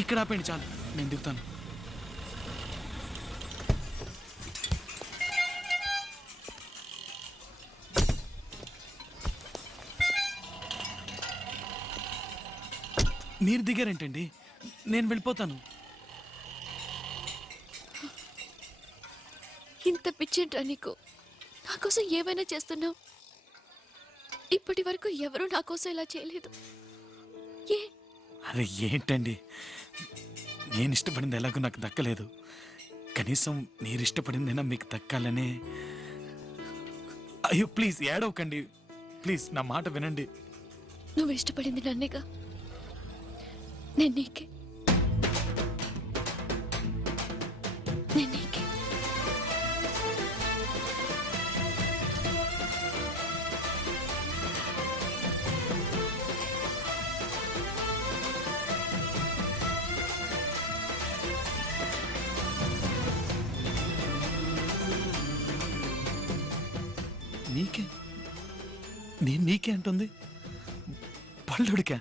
ఇక్కడ ఆపండి చాలు, నేను దిగుతాను. మీరు దిగారేంటండి? నేను వెళ్ళిపోతాను. ఇంత పిచ్చేంట్రా నీకు? నా కోసం ఏమైనా చేస్తున్నావు. ఇప్పటి వరకు ఎవరూ నా కోసం ఇలా చేయలేదు. ఏ అరే ఏంటండి, నేను ఇష్టపడింది ఎలాగో నాకు దక్కలేదు, కనీసం మీరు ఇష్టపడిందైనా మీకు దక్కాలనే. అయ్యో ప్లీజ్ ఏడవకండి, ప్లీజ్ నా మాట వినండి. నువ్వు ఇష్టపడింది నన్నేగా, నేను నీకే. నేను నీకే. నీకే? నేను నీకే అంటుంది, పళ్ళుడికా?